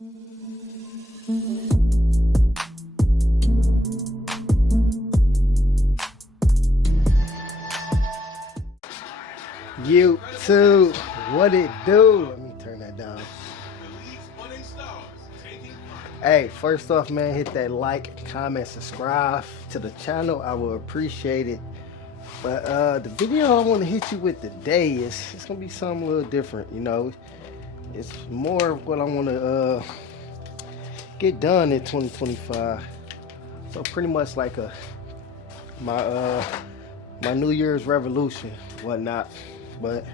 YouTube, what it do? Let me turn that down. Hey, first off, man, hit that like, comment, subscribe to the channel. I will appreciate it. But the video I want to hit you with today it's gonna be something a little different. You know, it's more of what I want to get done in 2025. So pretty much like my New Year's revolution, whatnot. But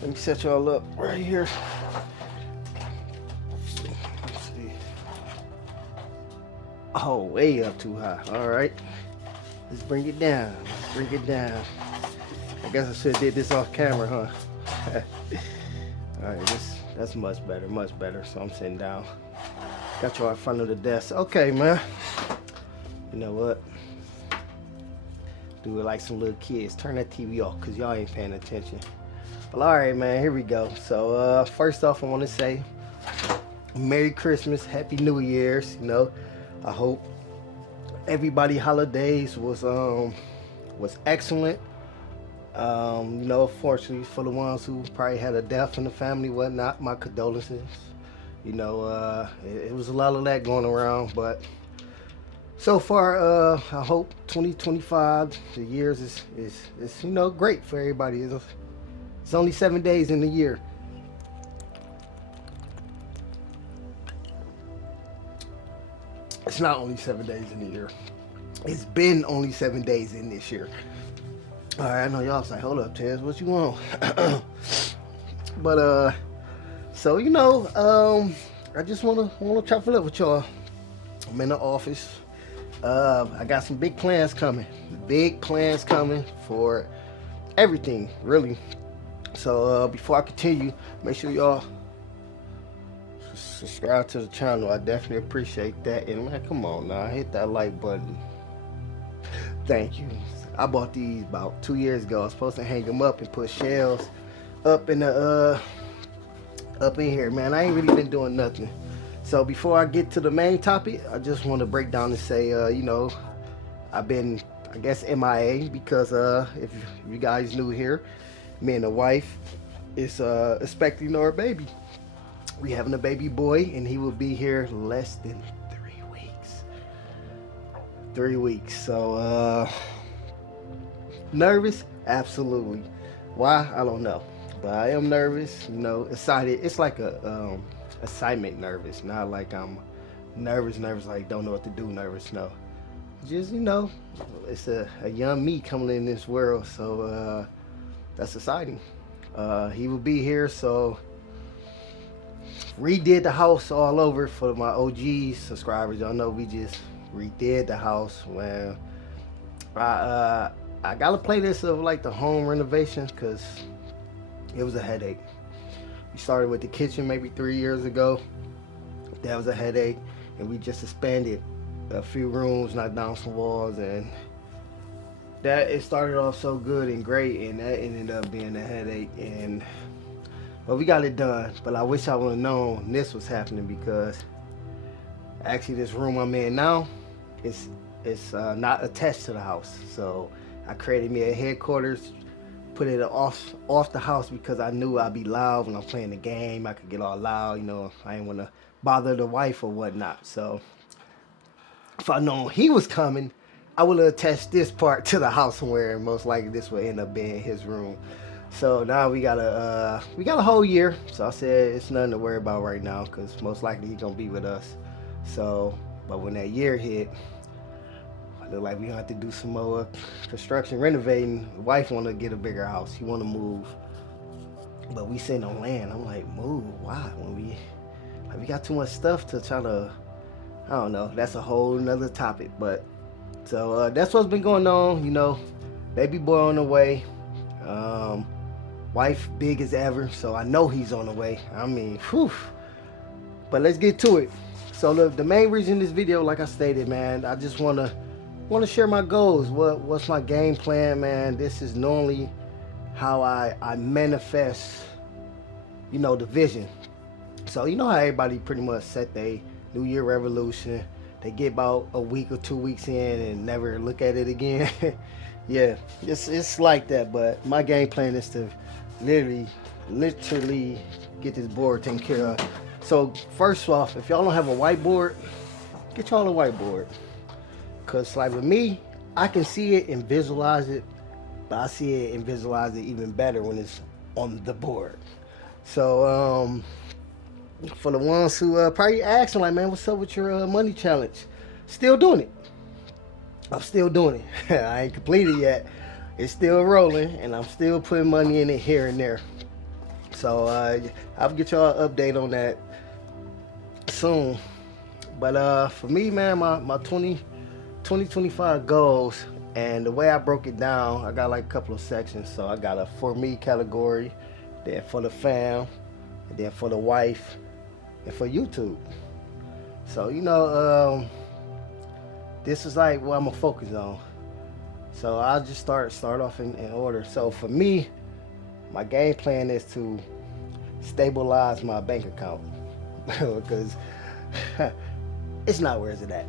let me set y'all up right here. Let's see. Oh, way up too high. All right, let's bring it down. Bring it down. I guess I should have did this off camera, huh? All right, that's much better, much better. So I'm sitting down. Got y'all in front of the desk. Okay, man. You know what? Do it like some little kids. Turn that TV off because y'all ain't paying attention. Well, all right, man. Here we go. So first off, I want to say Merry Christmas, Happy New Year's. You know, I hope everybody holidays was excellent. You know, fortunately for the ones who probably had a death in the family, whatnot, my condolences. You know, it was a lot of that going around, but so far, I hope 2025, the years is you know, great for everybody. It's only 7 days in the year. It's not only 7 days in the year. It's been only 7 days in this year. All right, I know y'all say, hold up, Tez, what you want? But so you know, I just wanna chop it up with y'all. I'm in the office. I got some big plans coming. Big plans coming for everything, really. So before I continue, make sure y'all subscribe to the channel. I definitely appreciate that. And man, come on now, hit that like button. Thank you. I bought these about 2 years ago. I was supposed to hang them up and put shelves up in the up in here. Man, I ain't really been doing nothing. So before I get to the main topic, I just want to break down and say, you know, I've been, I guess, MIA because if you guys new here, me and the wife is expecting our baby. We having a baby boy, and he will be here less than 3 weeks. 3 weeks. So nervous, absolutely. Why? I don't know, but I am nervous. You know, excited. It's like a assignment nervous, not like I'm nervous like don't know what to do nervous. No, just, you know, it's a young me coming in this world, so that's exciting. He will be here, so redid the house all over for my OG subscribers. Y'all know we just redid the house. Man, I got a playlist of like the home renovations because it was a headache. We started with the kitchen maybe 3 years ago. That was a headache, and we just expanded a few rooms, knocked down some walls, and that it started off so good and great, and that ended up being a headache. And but we got it done. But I wish I would have known this was happening, because actually this room I'm in now is not attached to the house. So I created me a headquarters, put it off the house because I knew I'd be loud when I'm playing the game. I could get all loud, you know. I didn't want to bother the wife or whatnot. So if I known he was coming, I would have attached this part to the house somewhere, and most likely this would end up being his room. So now we got a whole year. So I said it's nothing to worry about right now, because most likely he's gonna be with us. So, but when that year hit, I look like we gonna have to do some more construction, renovating. The wife want to get a bigger house. He want to move, but we sitting on land. I'm like, move? Why? When we got too much stuff to try to, I don't know. That's a whole nother topic. But so that's what's been going on. You know, baby boy on the way. Wife big as ever, so I know he's on the way. I mean, whew. But let's get to it. So the main reason this video, like I stated, man, I just want to share my goals. What's my game plan, man? This is normally how I manifest, you know, the vision. So you know how everybody pretty much set their New Year revolution. They get about a week or 2 weeks in and never look at it again. Yeah, it's like that. But my game plan is to literally get this board taken care of. So first off, if y'all don't have a whiteboard, get y'all a whiteboard. Cause like with me, I can see it and visualize it, but I see it and visualize it even better when it's on the board. So for the ones who probably asking like, man, what's up with your money challenge? Still doing it. I'm still doing it. I ain't completed yet. It's still rolling, and I'm still putting money in it here and there. So I'll get y'all an update on that soon. But for me, man, my 2025 goals, and the way I broke it down, I got like a couple of sections. So I got a for me category, then for the fam, and then for the wife, and for YouTube. So this is like what I'm gonna focus on. So I'll just start off in order. So for me, my game plan is to stabilize my bank account because it's not where it's at.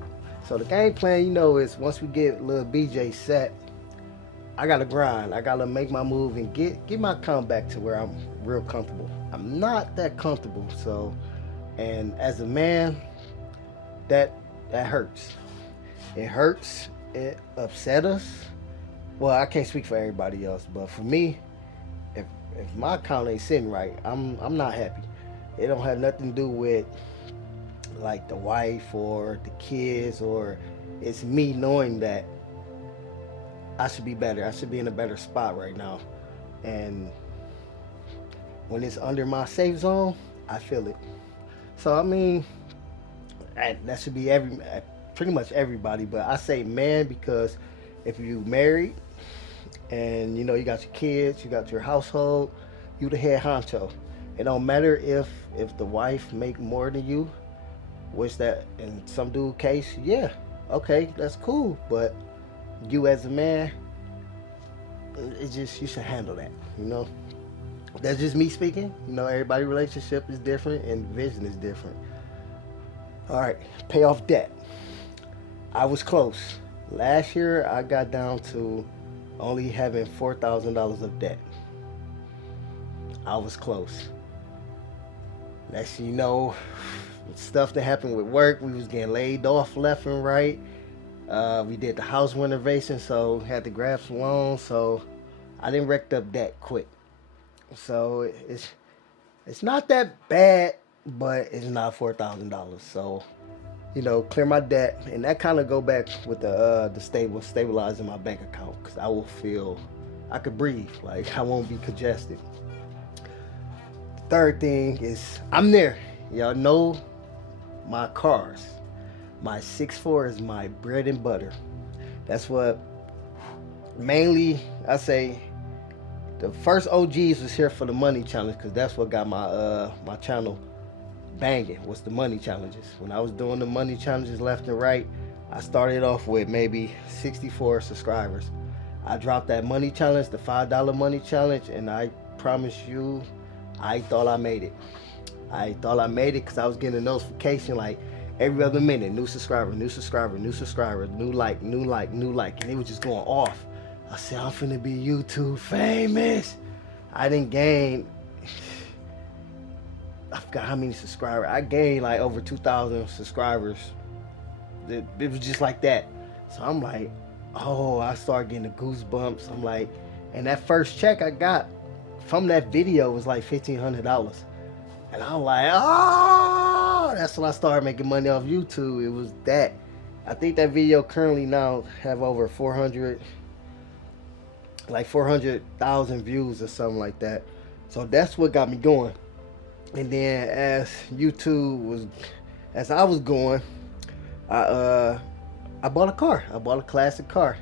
So the game plan, is once we get little BJ set, I gotta grind. I gotta make my move and get my account back to where I'm real comfortable. I'm not that comfortable. So, and as a man, that hurts. It hurts. It upset us. Well, I can't speak for everybody else, but for me, if my account ain't sitting right, I'm not happy. It don't have nothing to do with like the wife or the kids, or it's me knowing that I should be better. I should be in a better spot right now. And when it's under my safe zone, I feel it. So I mean, that should be pretty much everybody, but I say man because if you married and you got your kids, you got your household, you the head honcho. It don't matter if the wife make more than you, which that in some dude case, yeah, okay, that's cool. But you as a man, it's just you should handle that. That's just me speaking. Everybody's relationship is different and vision is different. All right, pay off debt. I was close. Last year, I got down to only having $4,000 of debt. I was close. Next thing you know, stuff that happened with work, we was getting laid off left and right. We did the house renovation, so had to grab some loans. So I didn't rack up debt quick. So it's not that bad, but it's not $4,000. So clear my debt, and that kind of go back with the stabilizing my bank account, because I will feel I could breathe, like I won't be congested. Third thing is I'm there. Y'all know my cars. My 6'4" is my bread and butter. That's what mainly I say. The first OGs was here for the money challenge, because that's what got my channel banging, was the money challenges. When I was doing the money challenges left and right, I started off with maybe 64 subscribers. I dropped that money challenge, the $5 money challenge, and I promise you, I thought I made it. I thought I made it because I was getting a notification like every other minute, new subscriber, new subscriber, new subscriber, new like, new like, new like, and it was just going off. I said, I'm finna be YouTube famous. I didn't gain, I forgot how many subscribers. I gained like over 2,000 subscribers. It was just like that. So I'm like, oh, I started getting the goosebumps. I'm like, and that first check I got from that video was like $1,500. And I'm like, oh, that's when I started making money off YouTube. It was that. I think that video currently now have over 400,000 views or something like that. So that's what got me going. And then as I was going, I bought a car. I bought a classic car.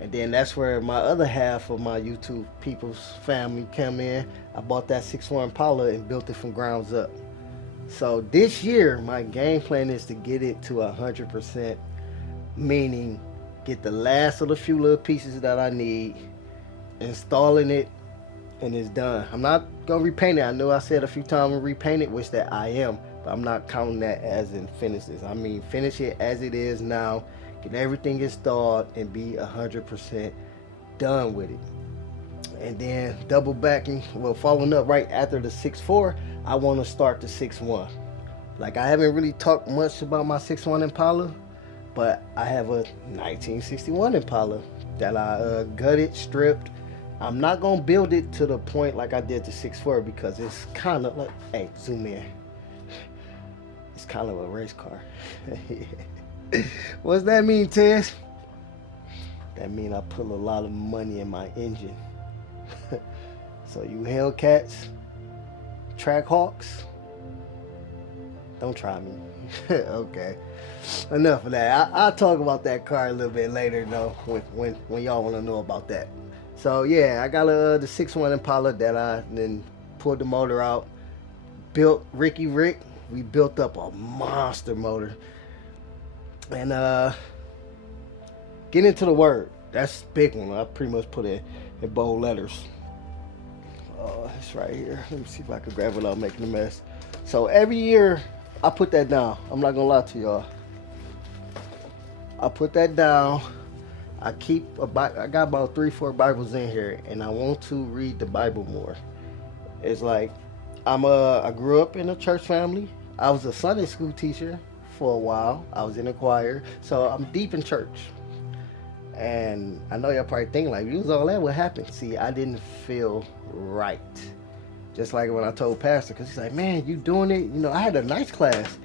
And then that's where my other half of my YouTube people's family come in. I bought that 6'4" Impala and built it from grounds up. So this year, my game plan is to get it to 100%, meaning get the last of the few little pieces that I need, installing it, and it's done. I'm not gonna repaint it. I know I said a few times repaint it, which that I am, but I'm not counting that as in finishes. I mean finish it as it is now, get everything installed, and be 100% done with it. And then double backing, well, following up right after the 6.4, I want to start the 6.1. Like, I haven't really talked much about my 6.1 Impala, but I have a 1961 Impala that I gutted, stripped. I'm not going to build it to the point like I did the 6.4 because it's kind of like, hey, zoom in. It's kind of a race car. What's that mean, Tess? That mean I put a lot of money in my engine. So you Hellcats, Trackhawks, don't try me. Okay, enough of that. I'll talk about that car a little bit later though, when y'all want to know about that. So yeah, I got the 6.1 Impala that I then pulled the motor out, built Ricky Rick. We built up a monster motor, and get into the word. That's a big one. I pretty much put it in bold letters. It's right here. Let me see if I can grab it without making a mess. So every year I put that down. I'm not gonna lie to y'all. I put that down. I got about 3-4 Bibles in here, and I want to read the Bible more. It's like I grew up in a church family. I was a Sunday school teacher for a while. I was in a choir, so I'm deep in church. And I know y'all probably thinking like, you was all that, what happened? See, I didn't feel right. Just like when I told Pastor, because he's like, man, you doing it? You know, I had a nice class.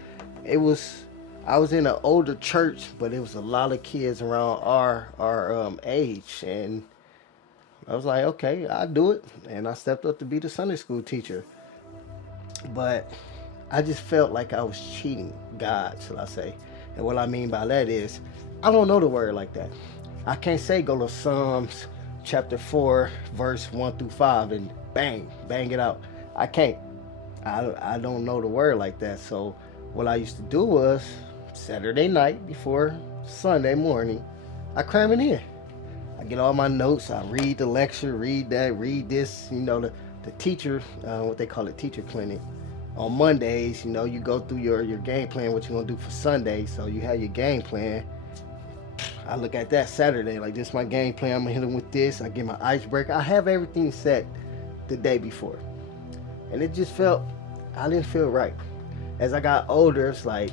I was in an older church, but it was a lot of kids around our age. And I was like, okay, I'll do it. And I stepped up to be the Sunday school teacher. But I just felt like I was cheating God, shall I say. And what I mean by that is, I don't know the word like that. I can't say go to Psalms chapter 4, verse 1 through 5 and bang it out. I can't. I don't know the word like that. So what I used to do was Saturday night before Sunday morning, I cram it in. I get all my notes. I read the lecture, read that, read this. You know, the teacher, what they call it, teacher clinic. On Mondays, you know, you go through your game plan, what you're going to do for Sunday. So you have your game plan. I look at that Saturday, like this is my game plan. I'm going to hit them with this. I get my icebreaker. I have everything set the day before. And it just I didn't feel right. As I got older, it's like,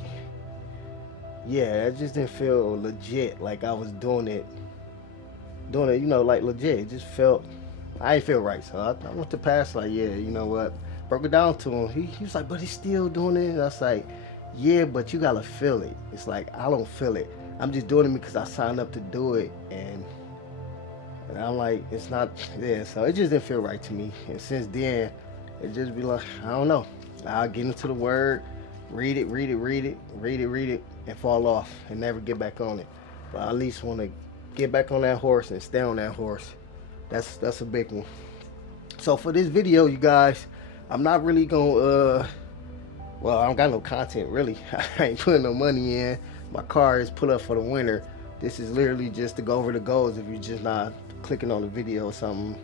yeah, it just didn't feel legit. Like I was doing it, you know, like legit. It just I didn't feel right. So I went to Pastor, like, yeah, you know what? Broke it down to him. He was like, but he's still doing it. And I was like, yeah, but you got to feel it. It's like, I don't feel it. I'm just doing it because I signed up to do it. And I'm like, it's not there. So it just didn't feel right to me. And since then, it just be like, I don't know. I'll get into the word, read it, and fall off and never get back on it. But I at least want to get back on that horse and stay on that horse. That's a big one. So for this video, you guys, I'm not really gonna well, I don't got no content really. I ain't putting no money in. My car is put up for the winter. This is literally just to go over the goals if you're just not clicking on the video or something.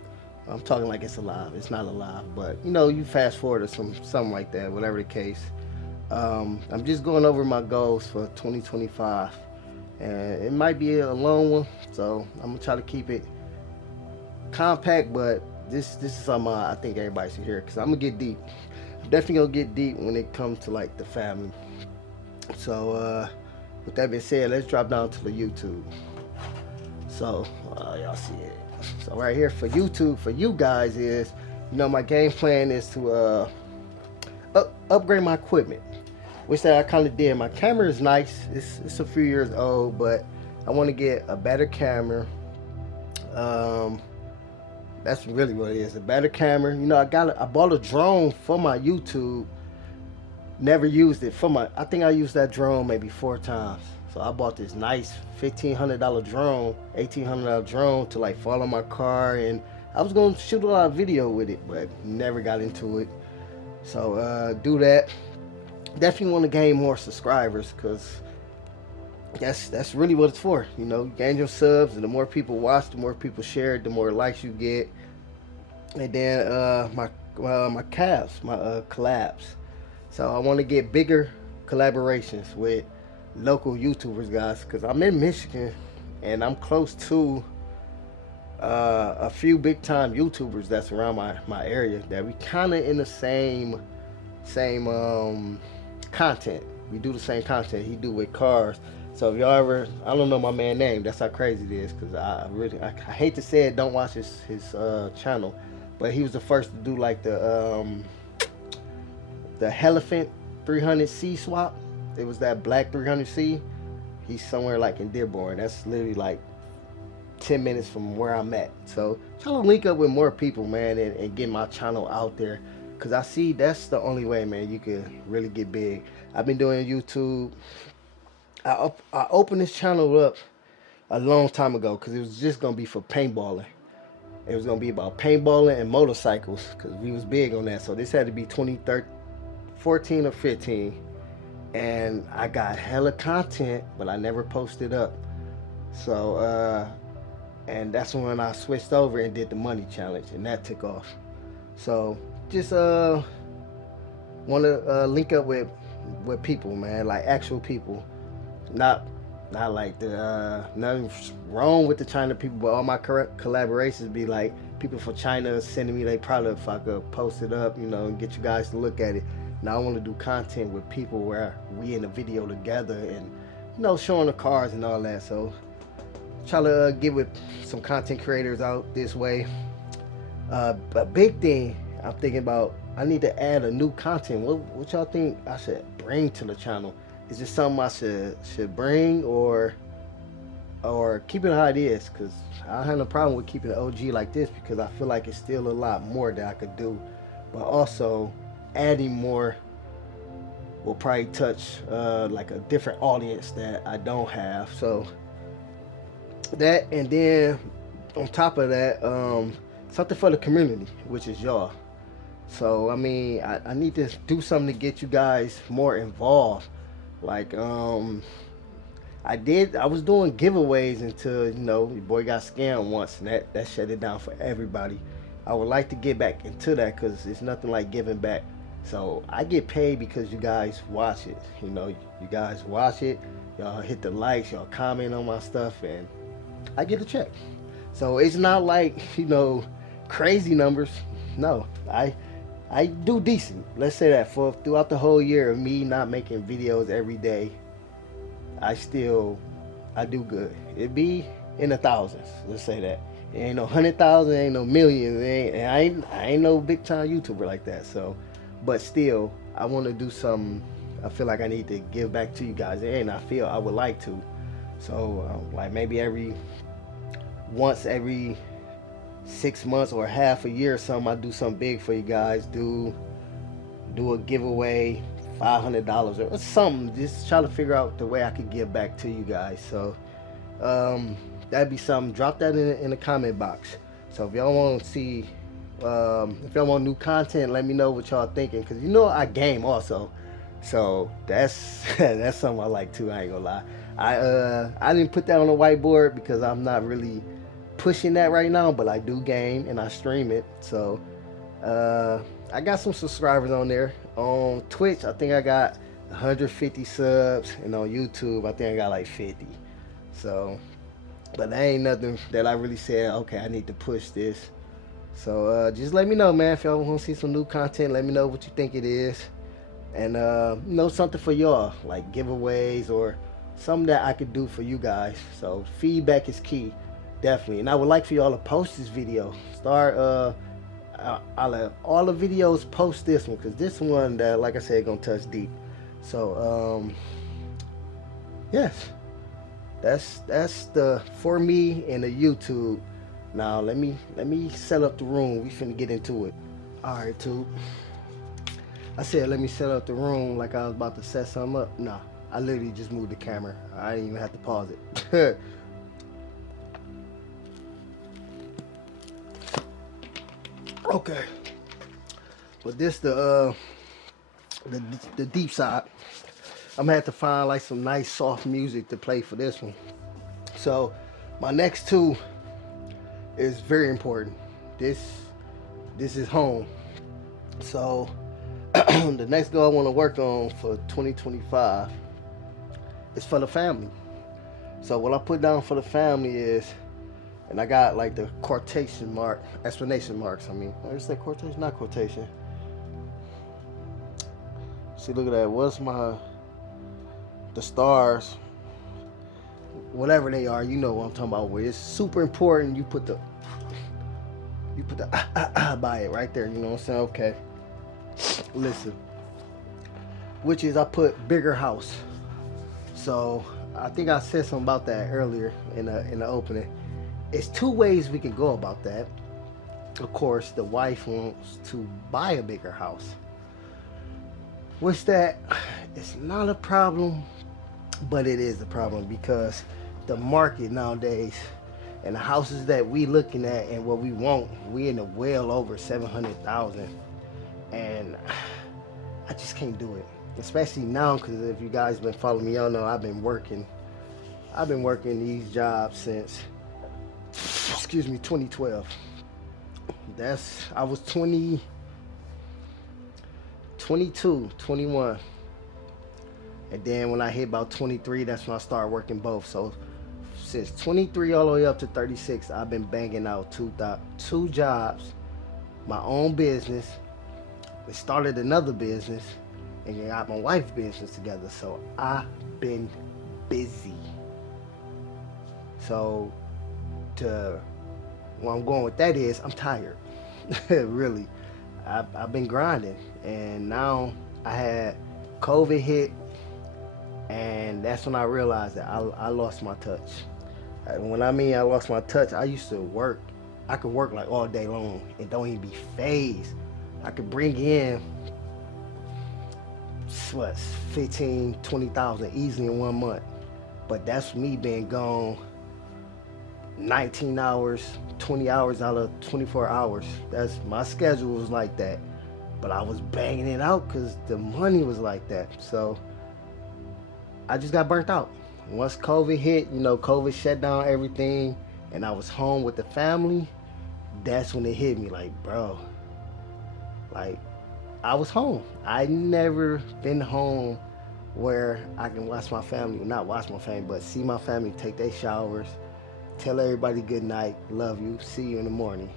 I'm talking like it's alive. It's not alive, but you know, you fast forward or something like that, whatever the case. I'm just going over my goals for 2025, and it might be a long one, so I'm gonna try to keep it compact, but this is something I think everybody should hear, because I'm gonna get deep. I'm definitely gonna get deep when it comes to like the family. So with that being said, let's drop down to the YouTube. So y'all see it. So right here for YouTube, for you guys is, you know, my game plan is to upgrade my equipment, which that I kind of did. My camera is nice. It's a few years old, but I want to get a better camera. That's really what it is, a better camera. You know, I bought a drone for my YouTube. Never used it I think I used that drone maybe 4 times. So I bought this nice $1,500 drone, $1,800 drone to like follow my car, and I was gonna shoot a lot of video with it, but never got into it. So do that. Definitely want to gain more subscribers, because that's really what it's for. You know, gain your subs, and the more people watch, the more people share it, the more likes you get. and then my calves, my collabs. So I want to get bigger collaborations with local YouTubers, guys, because I'm in Michigan and I'm close to a few big time YouTubers that's around my area that we kind of in the same content. We do the same content he do with cars. So if y'all ever, I don't know my man name. That's how crazy it is. Cause I hate to say it. Don't watch his channel, but he was the first to do like the Elephant 300C swap. It was that black 300C. He's somewhere like in Dearborn. That's literally like 10 minutes from where I'm at. So trying to link up with more people, man, and get my channel out there. Cause I see that's the only way, man, you can really get big. I've been doing YouTube. I opened this channel up a long time ago because it was just gonna be for paintballing. It was gonna be about paintballing and motorcycles because we was big on that. So this had to be 2014 or 15, and I got hella content, but I never posted up. So and that's when I switched over and did the money challenge, and that took off. So just want to link up with people, man, like actual people. Not like the nothing wrong with the China people, but all my collaborations be like people from China sending me their product if I could post it up, and get you guys to look at it. Now I want to do content with people where we in a video together and showing the cars and all that. So try to get with some content creators out this way. A big thing I'm thinking about, I need to add a new content. What y'all think I should bring to the channel? Is this something I should bring or keep it how it is? Because I don't have no problem with keeping it OG like this because I feel like it's still a lot more that I could do. But also adding more will probably touch like a different audience that I don't have. So that, and then on top of that, something for the community, which is y'all. So I mean, I need to do something to get you guys more involved. Like I was doing giveaways until your boy got scammed once, and that shut it down for everybody. I would like to get back into that because it's nothing like giving back. So I get paid because you guys watch it. You guys watch it, y'all hit the likes, y'all comment on my stuff, and I get a check. So it's not like crazy numbers. No, I do decent. Let's say that throughout the whole year of me not making videos every day, I do good. It be in the thousands. Let's say that. It ain't no 100,000, ain't no millions. I ain't no big time YouTuber like that. So, but still, I want to do something. I feel like I need to give back to you guys, and I feel I would like to. So, like maybe once every 6 months or half a year or something, I do something big for you guys. Do a giveaway, $500 or something. Just try to figure out the way I could give back to you guys. So that'd be something. Drop that in the comment box. So if y'all want to see, if y'all want new content, let me know what y'all thinking. Cause I game also. So that's that's something I like too. I ain't gonna lie. I didn't put that on the whiteboard because I'm not really pushing that right now, but I do game and I stream it. So I got some subscribers on there. On Twitch I think I got 150 subs, and on YouTube I think I got like 50. So but that ain't nothing that I really said, okay, I need to push this. So just let me know, man, if y'all want to see some new content. Let me know what you think it is, and something for y'all, like giveaways or something that I could do for you guys. So feedback is key. Definitely. And I would like for y'all to post this video. Start I'll let all the videos post this one, because this one that, like I said, gonna touch deep. So yes, that's the for me and the YouTube. Now let me set up the room. We finna get into it. Alright, tube. I said let me set up the room like I was about to set something up. Nah, I literally just moved the camera. I didn't even have to pause it. Okay, but this the deep side. I'm gonna have to find like some nice soft music to play for this one. So my next two is very important. This this is home. So the next goal I want to work on for 2025 is for the family. So what I put down for the family is, and I got like the quotation mark, explanation marks. I mean, I just say quotation, not quotation. See, look at that. What's the stars, whatever they are, you know what I'm talking about. Where it's super important, you put the by it right there. You know what I'm saying? Okay. Listen. Which is I put bigger house. So I think I said something about that earlier in the opening. It's two ways we can go about that. Of course, the wife wants to buy a bigger house. Which that it's not a problem, but it is a problem because the market nowadays and the houses that we looking at and what we want, we in the well over 700,000, and I just can't do it. Especially now, because if you guys been following me, y'all know I've been working these jobs since 2012. I was 22, 21. And then when I hit about 23, that's when I started working both. So since 23 all the way up to 36, I've been banging out two jobs, my own business. We started another business and got my wife's business together. So I've been busy. So where I'm going with that is I'm tired. Really. I've been grinding, and now I had COVID hit, and that's when I realized that I lost my touch. And when I mean I lost my touch, I used to work. I could work like all day long and don't even be phased. I could bring in 15, 20,000 easily in 1 month. But that's me being gone 19 hours, 20 hours out of 24 hours. That's my schedule was like that. But I was banging it out because the money was like that. So I just got burnt out. Once COVID hit, COVID shut down everything and I was home with the family, that's when it hit me like, bro, like I was home. I never been home where I can watch my family, not watch my family, but see my family take their showers, tell everybody good night, love you, see you in the morning.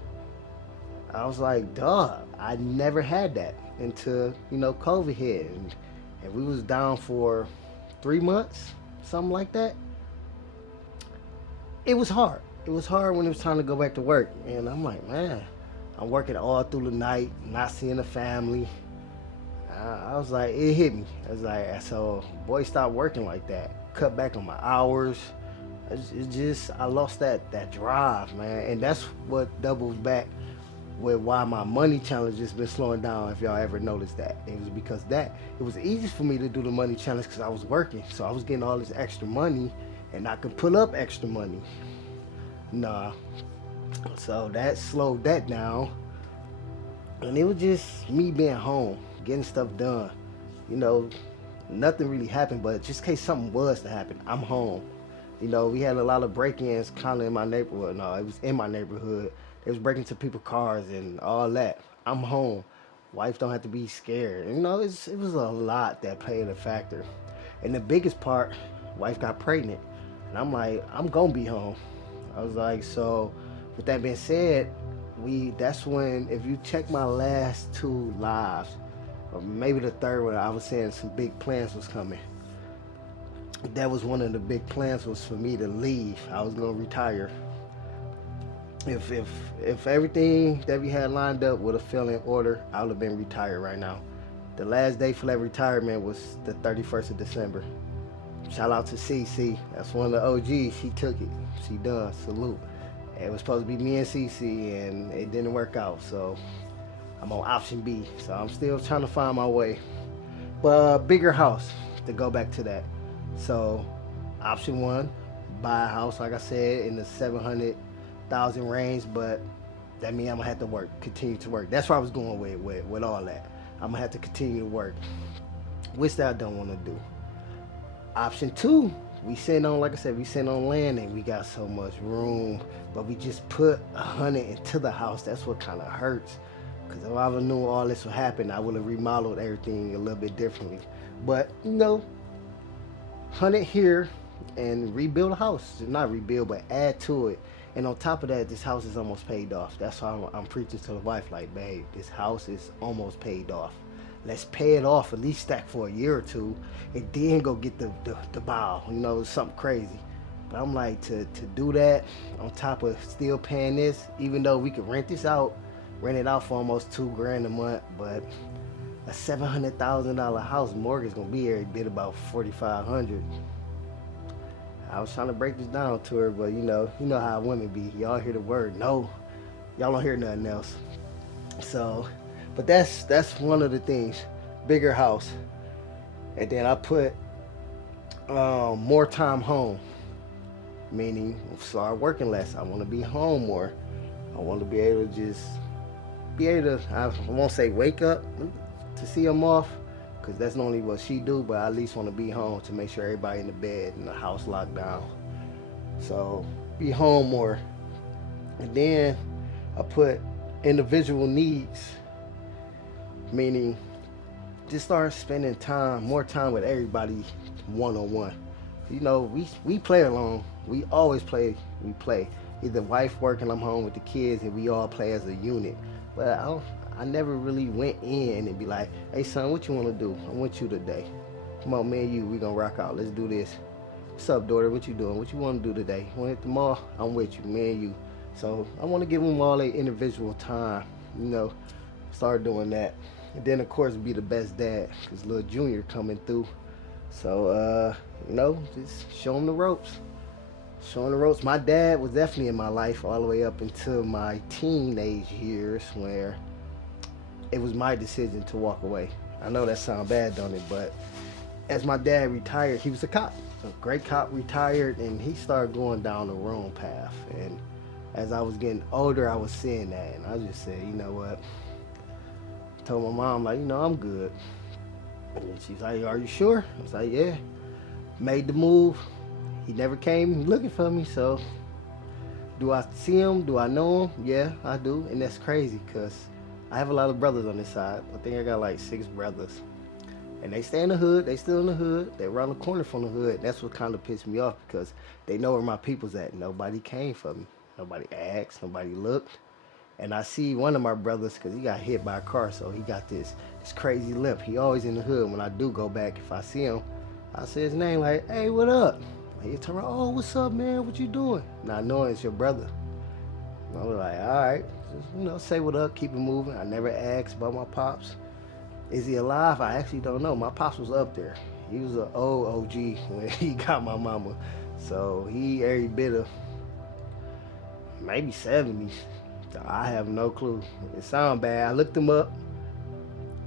I was like, dog, I never had that until, COVID hit. And we was down for 3 months, something like that. It was hard. It was hard when it was time to go back to work. And I'm like, man, I'm working all through the night, not seeing the family. I was like, it hit me. I was like, so boy, stop working like that. Cut back on my hours. I lost that drive, man. And that's what doubles back with why my money challenge has been slowing down, if y'all ever noticed that. It was because it was easy for me to do the money challenge because I was working. So I was getting all this extra money and I could pull up extra money. Nah. So that slowed that down. And it was just me being home, getting stuff done. Nothing really happened, but just in case something was to happen, I'm home. We had a lot of break-ins kind of in my neighborhood. No, it was in my neighborhood. They was breaking into people's cars and all that. I'm home. Wife don't have to be scared. It was a lot that played a factor. And the biggest part, wife got pregnant. And I'm like, I'm going to be home. I was like, so with that being said, that's when, if you check my last 2 lives, or maybe the third one, I was saying some big plans was coming. That was one of the big plans, was for me to leave. I was going to retire. If everything that we had lined up would have fell in order, I would have been retired right now. The last day for that retirement was the 31st of December. Shout out to CC. That's one of the OGs. She took it. She done. Salute. It was supposed to be me and CC, and it didn't work out. So I'm on option B. So I'm still trying to find my way. But bigger house, to go back to that. So option 1, buy a house, like I said, in the 700,000 range, but that means I'm gonna have to continue to work. That's what I was going with all that. I'm gonna have to continue to work, which that I don't want to do. Option 2, we sitting on, like I said, we sitting on land and we got so much room, but we just put 100 into the house. That's what kind of hurts. Because if I ever knew all this would happen, I would have remodeled everything a little bit differently. But, hunt it here and rebuild a house. Not rebuild, but add to it. And on top of that, this house is almost paid off. That's why I'm preaching to the wife, like, babe, this house is almost paid off. Let's pay it off, at least stack for a year or two, and then go get the bow. Something crazy. But I'm like, to do that on top of still paying this, even though we could rent it out for almost $2,000 a month, but a $700,000 house mortgage gonna be every bit about $4,500. I was trying to break this down to her, but you know how women be. Y'all hear the word no, y'all don't hear nothing else. So, but that's one of the things. Bigger house, and then I put more time home, meaning start working less. I want to be home more. I want to be able to I won't say wake up to see them off, because that's normally what she do, but I at least want to be home to make sure everybody in the bed and the house locked down. So be home more. And then I put individual needs, meaning just start spending more time with everybody one-on-one. We play along. We always play. We play. Either wife working, I'm home with the kids, and we all play as a unit. But I never really went in and be like, hey son, what you want to do? I want you today. Come on, me and you, we gonna rock out. Let's do this. What's up, daughter? What you doing? What you want to do today? Want to hit the mall? I'm with you, me and you. So I want to give them all their individual time. Start doing that. And then of course be the best dad, because little Junior coming through. So just show him the ropes. Showing the ropes. My dad was definitely in my life all the way up until my teenage years, where it was my decision to walk away. I know that sounds bad, don't it? But as my dad retired, he was a cop, a great cop, retired, and he started going down the wrong path. And as I was getting older, I was seeing that, and I just said, you know what? I told my mom, like, I'm good. And she's like, are you sure? I was like, yeah. Made the move. He never came looking for me, so do I see him? Do I know him? Yeah, I do. And that's crazy, because I have a lot of brothers on this side. I think I got like 6 brothers. And they stay in the hood. They still in the hood. They around the corner from the hood. That's what kind of pissed me off, because they know where my people's at. Nobody came for me. Nobody asked. Nobody looked. And I see one of my brothers, because he got hit by a car, so he got this crazy limp. He always in the hood. When I do go back, if I see him, I say his name, like, hey, what up? He turn around, oh, what's up, man? What you doing? Not knowing it's your brother. I was like, all right, just, say what up, keep it moving. I never asked about my pops. Is he alive? I actually don't know. My pops was up there. He was an old OG when he got my mama. So he every bit of maybe 70s. So I have no clue. It sounds bad. I looked him up,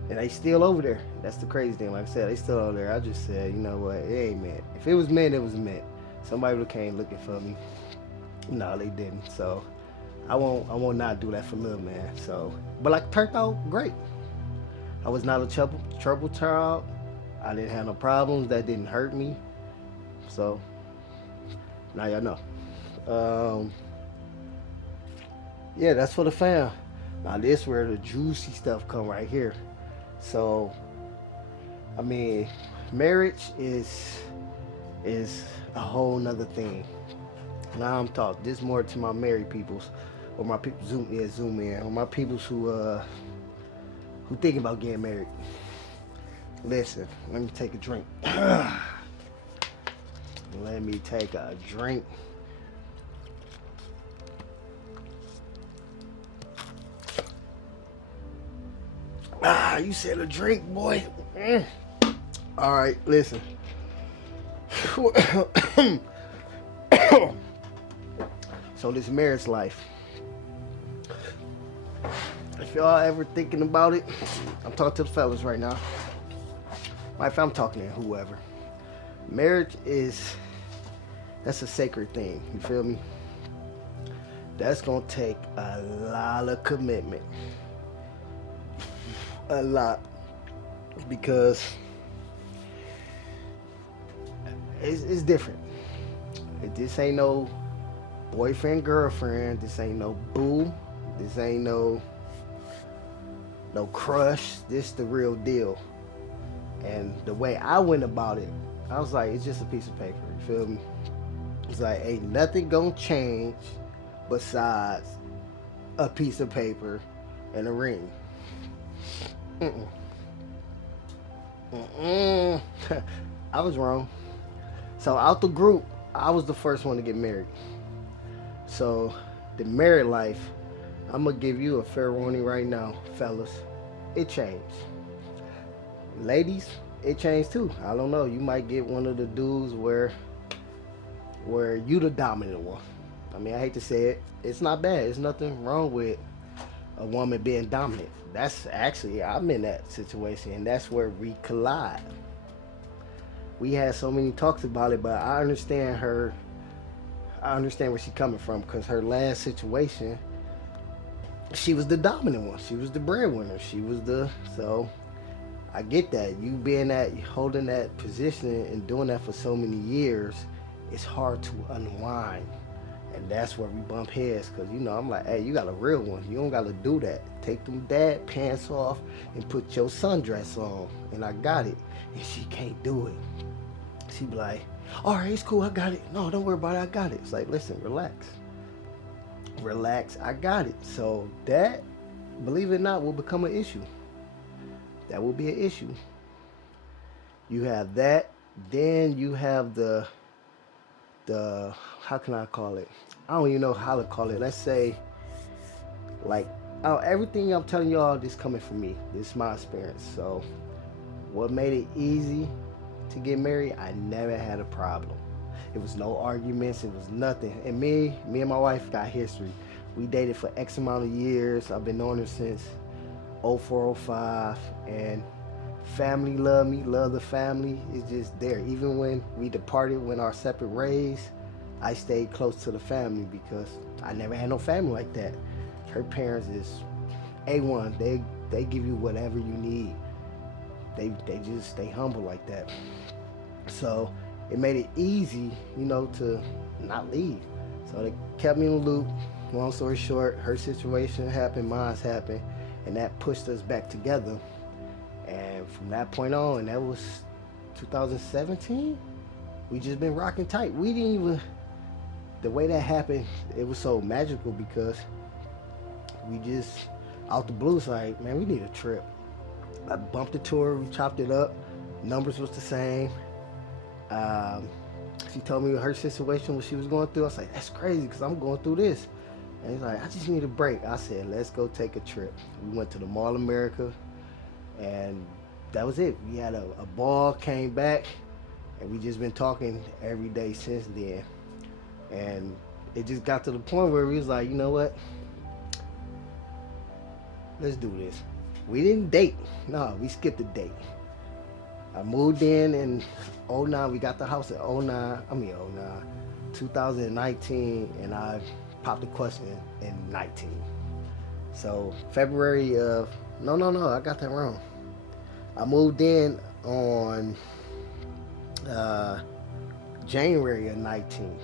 and they still over there. That's the crazy thing. Like I said, they still over there. I just said, you know what? It ain't meant. If it was meant, it was meant. Somebody would have came looking for me. No, they didn't. So I won't not do that for little man. So, but like turned out great. I was not a trouble child. I didn't have no problems. That didn't hurt me. So now y'all know. Yeah, that's for the fam. Now this where the juicy stuff come right here. So, I mean, marriage is a whole nother thing. Now I'm talking this more to my married peoples, or my people zoom in, or my peoples who thinking about getting married. Listen, let me take a drink. Let me take a drink. You said a drink, boy. All right, listen. So this marriage life, if y'all ever thinking about it, I'm talking to the fellas right now. If I'm talking to whoever, marriage that's a sacred thing. You feel me? That's gonna take a lot of commitment. A lot, because it's different. This ain't no boyfriend, girlfriend. This ain't no boo. This ain't no no crush. This the real deal. And the way I went about it, I was like, it's just a piece of paper. You feel me? It's like, ain't nothing gonna change besides a piece of paper and a ring. Mm-mm. Mm-mm. I was wrong. So out the group, I was the first one to get married. So the married life, I'm gonna give you a fair warning right now, fellas. It changed. Ladies, it changed too. I don't know. You might get one of the dudes where you the dominant one. I mean, I hate to say it. It's not bad. There's nothing wrong with a woman being dominant. That's actually, I'm in that situation, and that's where we collide. We had so many talks about it, but I understand her. I understand where she's coming from, because her last situation, she was the dominant one. She was the breadwinner. So I get that. You being that, holding that position and doing that for so many years, it's hard to unwind. And that's where we bump heads, because, I'm like, hey, you got a real one. You don't got to do that. Take them dad pants off and put your sundress on. And I got it. And she can't do it. She be like, all right, it's cool. I got it. No, don't worry about it. I got it. It's like, listen, relax. Relax. I got it. So that, believe it or not, will become an issue. That will be an issue. You have that. Then you have the how can I call it? I don't even know how to call it. Let's say, like, everything I'm telling y'all, this coming from me. This is my experience. So what made it easy to get married? I never had a problem. It was no arguments. It was nothing. And me and my wife got history. We dated for X amount of years. I've been knowing her since 04, 05. And family love me, love the family. It's just there. Even when we departed, went our separate ways, I stayed close to the family because I never had no family like that. Her parents is A1. They give you whatever you need. They humble like that. So it made it easy, to not leave. So they kept me in the loop. Long story short, her situation happened, mine's happened, and that pushed us back together. And from that point on, that was 2017, we just been rocking tight. We didn't even, the way that happened, it was so magical because we just, out the blue, like, man, we need a trip. I bumped into her, we chopped it up, numbers was the same. She told me her situation, what she was going through. I was like, that's crazy because I'm going through this. And he's like, I just need a break. I said, let's go take a trip. We went to the Mall of America. And that was it. We had a ball, came back, and we just been talking every day since then. And it just got to the point where we was like, you know what? Let's do this. We didn't date. No, we skipped a date. I moved in 09. We got the house in 2019, and I popped the question in 19. So February of, no, I got that wrong. I moved in on January of 19.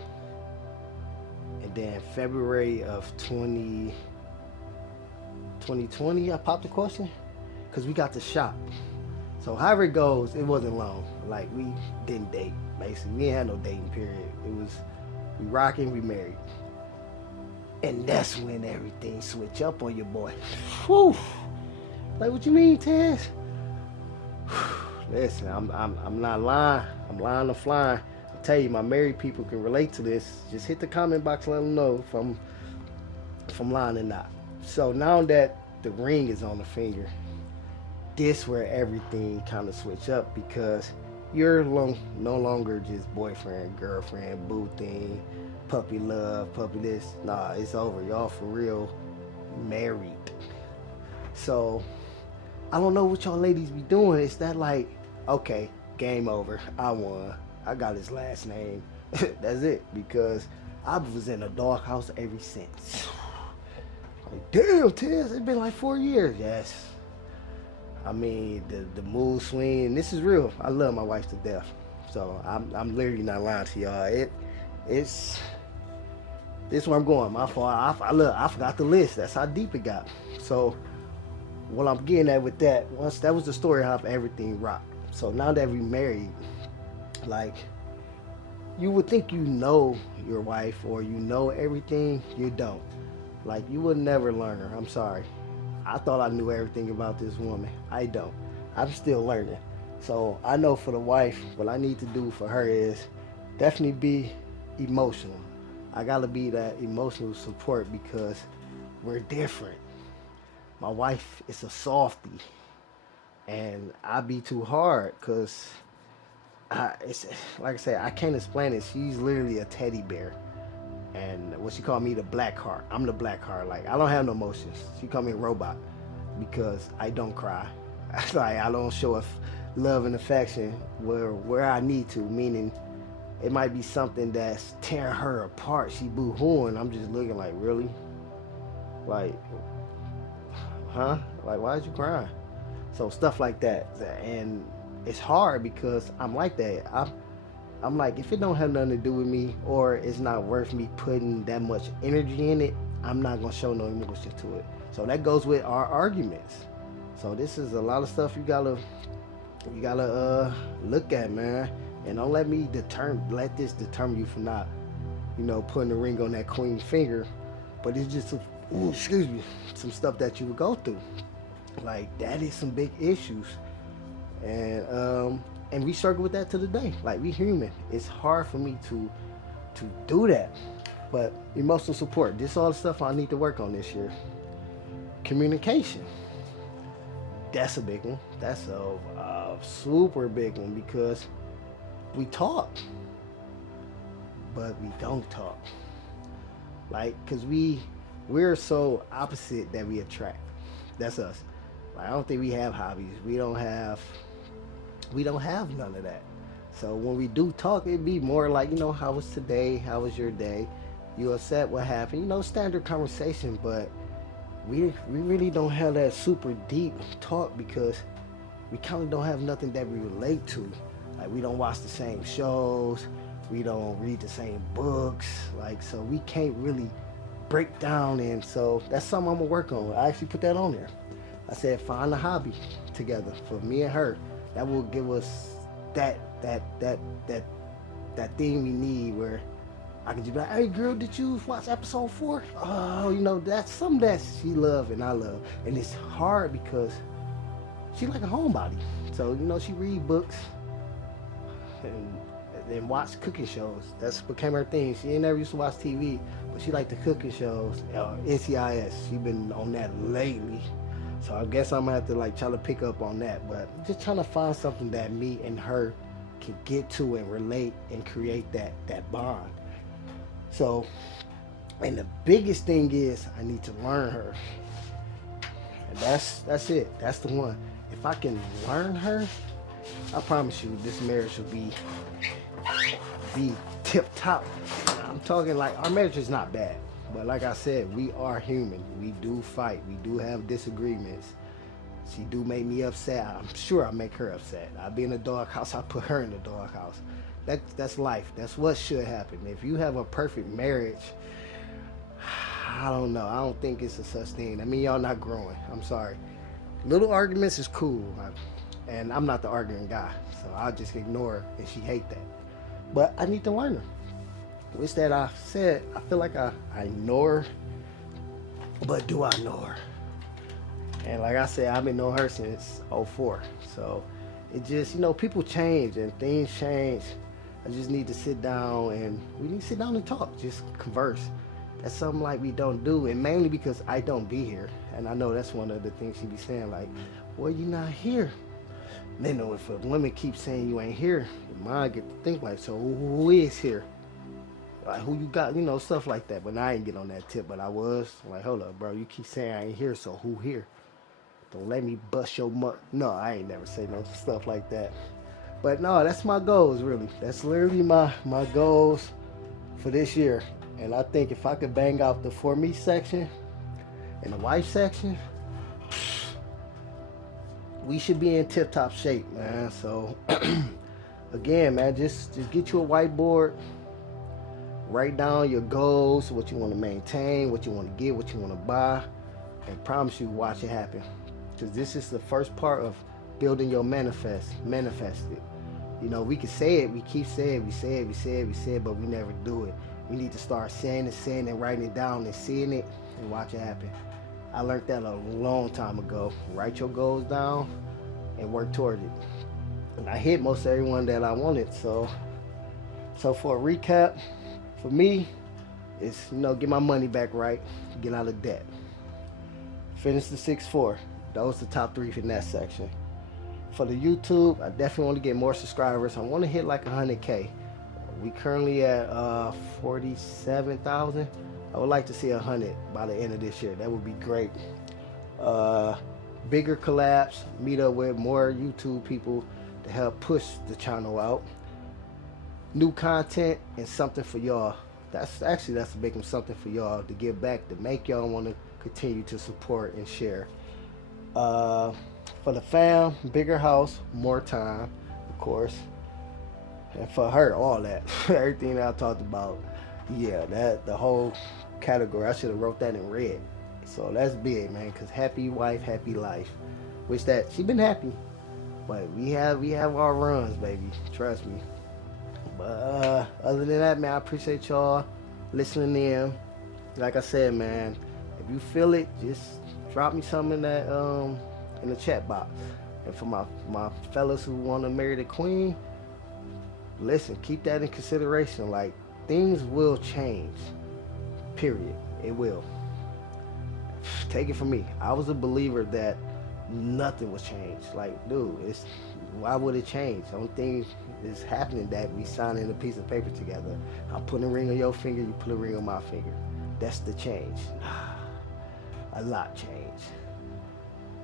And then February of 2020, I popped the question because we got to shop. So however it goes, it wasn't long. Like, we didn't date, basically. We didn't have no dating period. It was, we rocking, we married. And that's when everything switch up on your boy. Whew. Like, what you mean, Tess? Listen, I'm not lying. I'm lying to flying. I tell you, my married people can relate to this. Just hit the comment box, let them know if I'm lying or not. So now that the ring is on the finger, this where everything kind of switch up, because you're no longer just boyfriend, girlfriend, boo thing, puppy love, puppy this. Nah, it's over. Y'all for real married. So I don't know what y'all ladies be doing. It's that like, okay, game over. I won. I got his last name. That's it. Because I was in a doghouse ever since. Like, damn, Tess, it's been like 4 years. Yes. I mean, the mood swing. This is real. I love my wife to death. So I'm literally not lying to y'all. It's this is where I'm going. My fault. I forgot the list. That's how deep it got. So what I'm getting at with that, once that was the story how everything rocked. So now that we married, like, you would think you know your wife or you know everything. You don't. Like, you would never learn her. I'm sorry. I thought I knew everything about this woman. I don't. I'm still learning. So I know for the wife, what I need to do for her is definitely be emotional. I gotta be that emotional support because we're different. My wife is a softie, and I be too hard because it's like I said, I can't explain it. She's literally a teddy bear, and what she called me the black heart. I'm the black heart. Like, I don't have no emotions. She called me a robot because I don't cry. Like, I don't show love and affection where I need to. Meaning, it might be something that's tearing her apart. She boo-hooing. I'm just looking like, really? Like, huh? Like, why is you crying? So stuff like that, and it's hard because I'm like that. I'm like, if it don't have nothing to do with me or it's not worth me putting that much energy in it, I'm not gonna show no emotion to it. So that goes with our arguments. So this is a lot of stuff you gotta look at, man, and don't let this determine you from not, putting the ring on that queen finger. But it's just some stuff that you would go through. Like, that is some big issues, and we struggle with that to the day. Like, we human. It's hard for me to do that. But emotional support, this all the stuff I need to work on this year. Communication, that's a big one. That's a super big one because we talk, but we don't talk. Like, because we're so opposite that we attract. That's us. Like, I don't think we have hobbies. We don't have none of that. So when we do talk, it'd be more like, how was today? How was your day? You upset? What happened? Standard conversation. But we really don't have that super deep talk because we kind of don't have nothing that we relate to. Like, we don't watch the same shows. We don't read the same books. Like, so we can't really break down. And so that's something I'm gonna work on. I actually put that on there. I said, find a hobby together for me and her that will give us that thing we need, where I can just be like, hey girl, did you watch episode 4? Oh, that's something that she love and I love. And it's hard because she like a homebody. So, she read books and watch cooking shows. That's became her thing. She ain't never used to watch TV, but she like the cooking shows. NCIS, she been on that lately. So I guess I'm gonna have to try to pick up on that. But just trying to find something that me and her can get to and relate and create that bond. So, and the biggest thing is I need to learn her. And that's it. That's the one. If I can learn her, I promise you this marriage will be tip top. I'm talking like our marriage is not bad. But like I said, we are human. We do fight. We do have disagreements. She do make me upset. I'm sure I make her upset. I be in the doghouse. I put her in the doghouse. That's life. That's what should happen. If you have a perfect marriage, I don't know. I don't think it's a such thing. I mean, y'all not growing. I'm sorry. Little arguments is cool. And I'm not the arguing guy. So I'll just ignore her, and she hate that. But I need to learn her. Which that I said, I feel like I know her, but do I know her? And like I said, I've been knowing her since '04. So it just, people change and things change. I just need to sit down, and we need to sit down and talk, just converse. That's something like we don't do, and mainly because I don't be here. And I know that's one of the things she be saying, like, well, you not here. Then if a woman keeps saying you ain't here, your mind get to think like, so who is here? Like, who you got, stuff like that. But I ain't get on that tip, but I was like, hold up, bro, you keep saying I ain't here, so who here? Don't let me bust your No, I ain't never say no stuff like that. But no, that's my goals, really. That's literally my goals for this year. And I think if I could bang out the for me section and the wife section, we should be in tip-top shape, man. So, again, man, just get you a whiteboard. Write down your goals, what you want to maintain, what you want to get, what you want to buy, and promise you, watch it happen. because this is the first part of building your manifested. You know, we can say it, we keep saying it, we say it, but we never do it. We need to start saying and writing it down and seeing it and watch it happen. I learned that a long time ago. Write your goals down and work toward it. And I hit most everyone that I wanted. So for a recap, for me, it's, you know, get my money back right, get out of debt. Finish the 6'4". Those are the top 3 in that section. For the YouTube, I definitely want to get more subscribers. I want to hit like 100K. We currently at 47,000. I would like to see 100 by the end of this year. That would be great. Bigger collabs, meet up with more YouTube people to help push the channel out. New content and something for y'all. That's a big one, something for y'all to give back, to make y'all want to continue to support and share. For the fam, bigger house, more time, of course. And for her, all that, everything that I talked about, yeah, that the whole category, I should have wrote that in red. So that's big, man, because happy wife, happy life. Wish that she been happy, but we have our runs, baby. Trust me. But other than that, man, I appreciate y'all listening in. Like I said, man, if you feel it, just drop me something in that in the chat box. And for my fellas who want to marry the queen, listen, keep that in consideration. Like, things will change. Period. It will. Take it from me. I was a believer that nothing was changed. Like, dude, why would it change? The only thing is happening that we signing a piece of paper together. I'm putting a ring on your finger, you put a ring on my finger. That's the change. A lot changed.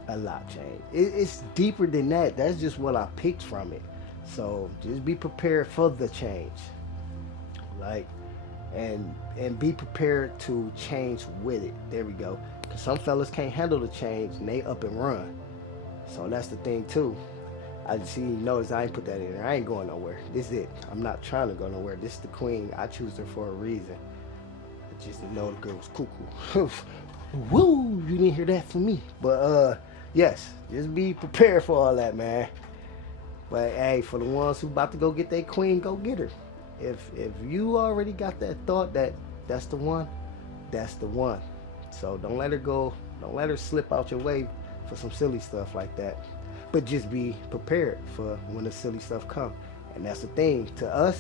A lot changed. It's deeper than that. That's just what I picked from it. So just be prepared for the change. Like, and be prepared to change with it. There we go. Because some fellas can't handle the change and they up and run. So that's the thing too. I see, notice I ain't put that in there. I ain't going nowhere. This is it. I'm not trying to go nowhere. This is the queen. I choose her for a reason. I just didn't know the girl was cuckoo. Woo! You didn't hear that from me. But yes, just be prepared for all that, man. But hey, for the ones who about to go get their queen, go get her. If you already got that thought that that's the one, that's the one. So don't let her go. Don't let her slip out your way for some silly stuff like that. But just be prepared for when the silly stuff comes. And that's the thing. To us,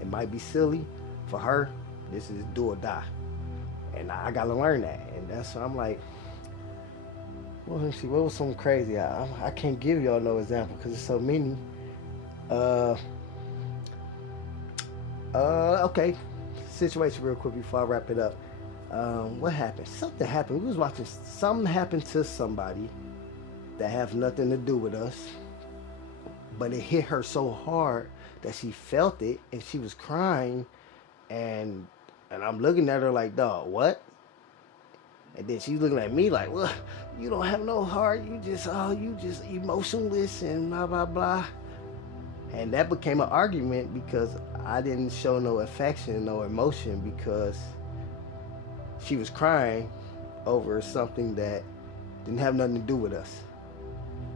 it might be silly. For her, this is do or die. And I gotta learn that. And that's why I'm like, well, let me see, what was something crazy? I can't give y'all no example because there's so many. Okay. Situation real quick before I wrap it up. What happened? Something happened. We was watching, something happened to somebody that have nothing to do with us, but it hit her so hard that she felt it and she was crying, and I'm looking at her like, dog, what? And then she's looking at me like, well, you don't have no heart, you just emotionless and blah blah blah. And that became an argument because I didn't show no affection, no emotion, because she was crying over something that didn't have nothing to do with us.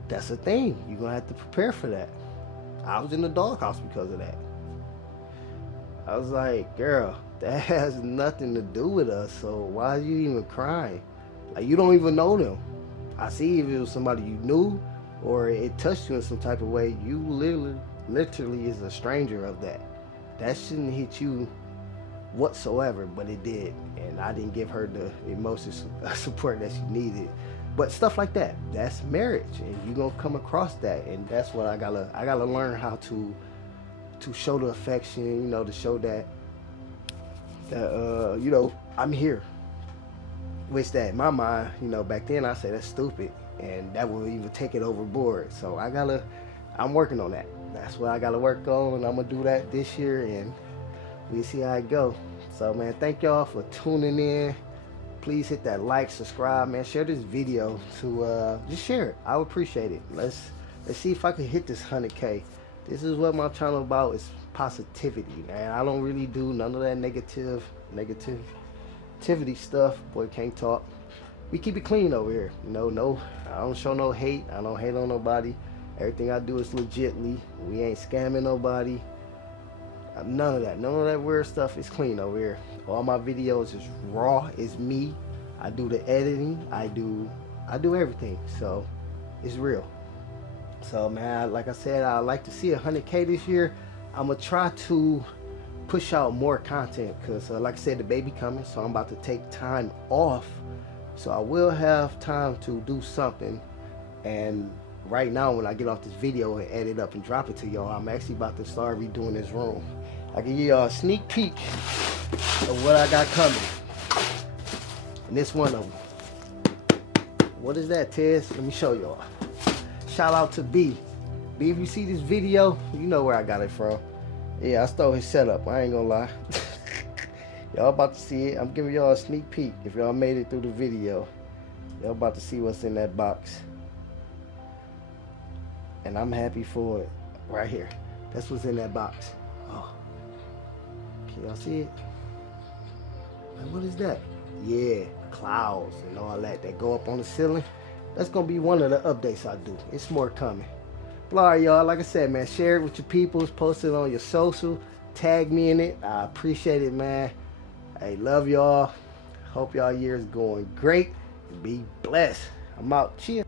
That's the thing. You're going to have to prepare for that. I was in the doghouse because of that. I was like, girl, that has nothing to do with us, so why are you even crying? Like, you don't even know them. I see if it was somebody you knew or it touched you in some type of way, you literally is a stranger of that. That shouldn't hit you whatsoever, but it did. And I didn't give her the emotional support that she needed. But stuff like that, that's marriage, and you're gonna come across that, and that's what I gotta learn how to show the affection, you know, to show that you know, I'm here. Which that in my mind, you know, back then I said that's stupid, and that would even take it overboard. So I'm working on that. That's what I gotta work on. I'm gonna do that this year, and we'll see how it go. So man, thank y'all for tuning in. Please hit that like, subscribe, man. Share this video to just share it. I would appreciate it. Let's see if I can hit this 100K. This is what my channel about, is positivity, man. I don't really do none of that negativity stuff. Boy, can't talk. we keep it clean over here. No, I don't show no hate. I don't hate on nobody. Everything I do is legitly. We ain't scamming nobody. None of that. None of that weird stuff is clean over here. All my videos is raw. It's me. I do the editing. I do everything. So it's real. So man, like I said, I'd like to see 100K this year. I'm gonna try to push out more content because like I said, the baby coming, so I'm about to take time off, so I will have time to do something. And right now, when I get off this video and edit up and drop it to y'all, I'm actually about to start redoing this room. I can give y'all a sneak peek of what I got coming, and this one of them. What is that, Tez? Let me show y'all. Shout out to B. B, if you see this video, you know where I got it from. Yeah, I stole his setup. I ain't gonna lie. Y'all about to see it. I'm giving y'all a sneak peek. If y'all made it through the video, y'all about to see what's in that box. And I'm happy for it. Right here. That's what's in that box. Oh. Can y'all see it? Like, what is that? Yeah, clouds and all that go up on the ceiling. That's gonna be one of the updates I do. It's more coming. But all right, y'all, like I said, man, share it with your peoples, post it on your social, tag me in it. I appreciate it, man. Hey, love y'all. Hope y'all year is going great. Be blessed. I'm out. Cheers.